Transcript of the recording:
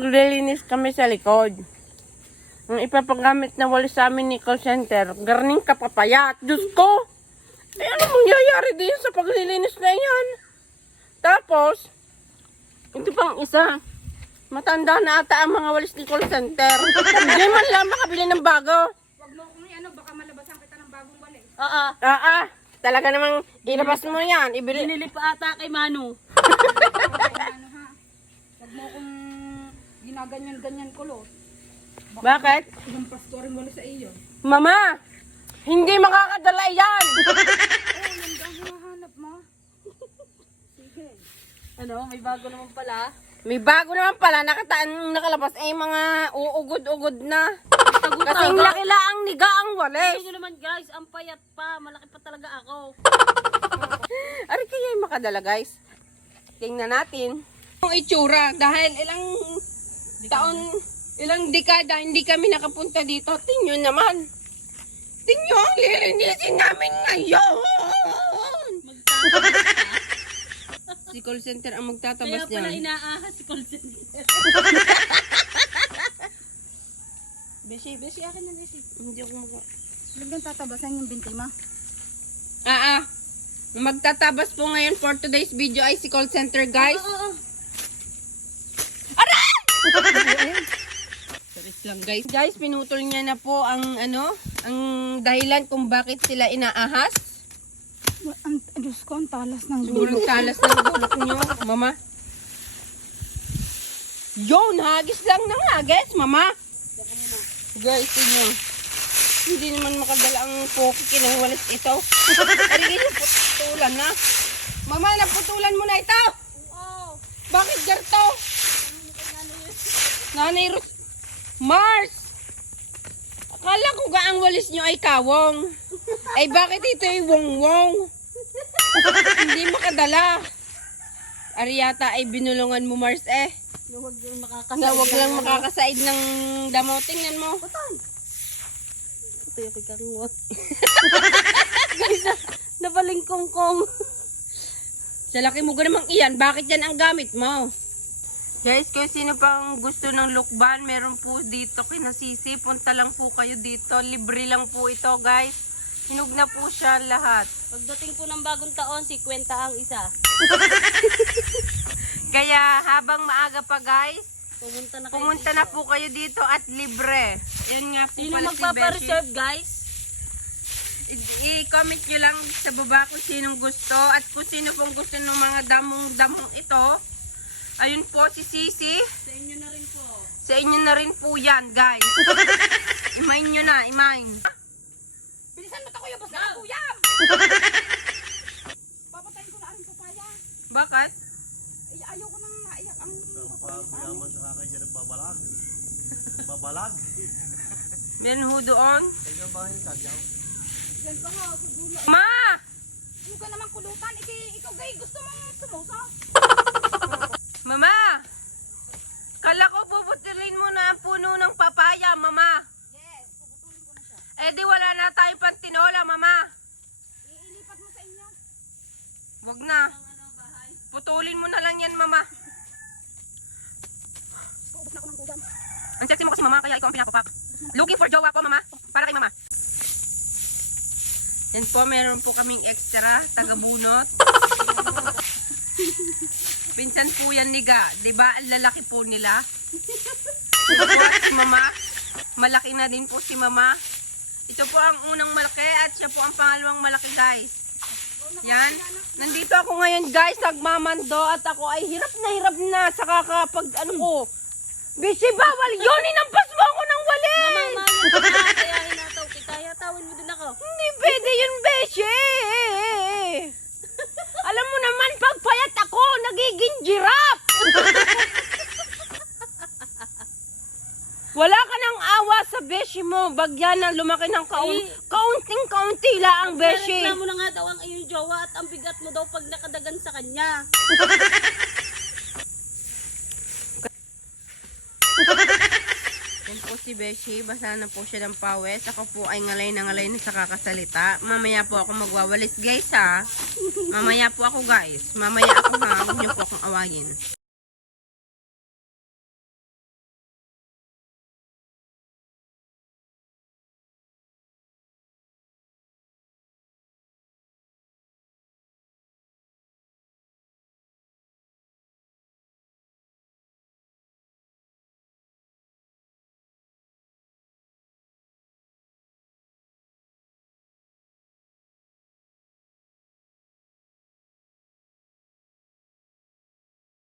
maglilinis kami sa likod. Ang ipapagamit na walis sa amin ni call center, garning kapapayat. Diyos ko! Eh, ano mangyayari din sa paglilinis na yan? Tapos, ito pang isa. Matanda na ata ang mga walis ni call center. Hindi man lang makabili ng bago. Wag mo kung ano, baka malabasan kita ng bagong walis. Talaga namang ilabas mo yan. Binili pa ata kay Manu. Ano ha? Wag mo kung ginaganyan-ganyan ko, lo. Bakit? Ibang pasto rin walis sa iyo. Mama! Hindi makakadala yan! Oh, yan ang hinahanap mo. Sige. Ano, may bago naman pala. May bago naman pala, nakalabas ay mga uugod-ugod na. Kasing nakila ang niga ang walis. Hindi naman guys, ang payat pa. Malaki pa talaga ako. Ari kaya yung makadala guys. Tingnan natin. Ang itsura, dahil ilang dekada hindi kami nakapunta dito. Tingnan naman. Tingnan ang lilinisin namin ngayon. Si call center ang magtatabas Kaya pala niyan. inaahas si call center. Beshi, akin na Beshi. Hindi ako Lagyan tatabasan yung binti mo. Magtatabas po ngayon for today's video ay si call center guys. Oo. Sorry lang guys. Guys, pinutol niya na po ang ang dahilan kung bakit sila inaahas. Diyos ko, ang talas ng Siguro talas ng bulok nyo, mama. Yun, hagis lang ng hagis, mama. Guys, inyo. Hindi naman makadala ang poki kinawalis ito. Arigin yung putulan na. Mama, naputulan mo na ito. Oo. Bakit garto? Nanay Ruth. Mars! Akala ko ga ang walis nyo ay kawong. Ay bakit ito ay wong-wong? Hindi makadala. Ariyata ay binulungan mo Mars eh. Huwag yung makakasaid. Na wag lang makakasaid ng damo. Tingnan mo. Ito yung kikaruwa. Guys, nabalingkong-kong. Sa laki mo ganamang iyan, bakit yan ang gamit mo? Guys, kung sino pang gusto ng lukban, meron po dito kinasisi. Punta lang po kayo dito. Libre lang po ito guys. Hinug na po siya lahat. Pagdating po ng bagong taon, 50 ang isa. Kaya habang maaga pa guys, Pumunta na po kayo dito at libre. Yun nga po Sino pala si magpapareserve guys? I-comment nyo lang sa baba kung sinong gusto at kung sino pong gusto ng mga damong ito. Ayun po si Sisi. Sa inyo na rin po. Sa inyo na rin po yan guys. Imain nyo na, imain. Bilisan mo ito, kuya. Basta ka, kuya. Papatayin ko na rin papaya. Bakit? Ay, ayaw ko nang naiyak ang... Mayaman sa kakay dyan nagbabalag. Babalag. Meron ho doon. Kaya ba yung kagyaw? Yan pa nga, sa dulo. Ma! Ano ka naman kulutan? Ikaw gay, gusto mong sumusa? Mama! Kala ko puputulin mo na ang puno ng papaya, mama. Yes, puputulin ko na siya. Eh di wala na tayong pantinola, mama. Iilipat mo sa inyo. Wag na. Putulin mo na lang yan, mama. Paubos na ako ng gudam. Ang sexy mo kasi, mama, kaya ikaw ang pinapapak. Looking for jowa po, mama. Para kay mama. Yan po, meron po kaming extra, taga-bunot. Pinsan po yan ni Ga. Diba, ang lalaki po nila. Ito po si mama. Malaki na din po si mama. Ito po ang unang malaki at siya po ang pangalawang malaki, guys. Yan. Nandito ako ngayon, guys, nagmamando at ako ay hirap na sa kakapag, Bishi, bawal yun! Inampas mo ako ng wali! Mama, kaya hinataw kita. Tawin mo din ako. Hindi pwede yun, Beshi! Alam mo naman, pag payat ako, nagiging giraffe! Wala ka ng awa sa Beshi mo. Bagyan na lumaki ng kaunting-kaunti lang, Beshi. Reklamo na nga daw ang iyong jowa at ang bigat mo daw pag nakadagan sa kanya. Yan po si Beshi, basa na po siya ng pawis. Ako po ay ngalay na sa kakasalita. Mamaya po ako magwawalis guys ha. Mamaya po ako guys. Mamaya ako ha, huwag niyo po akong awayin.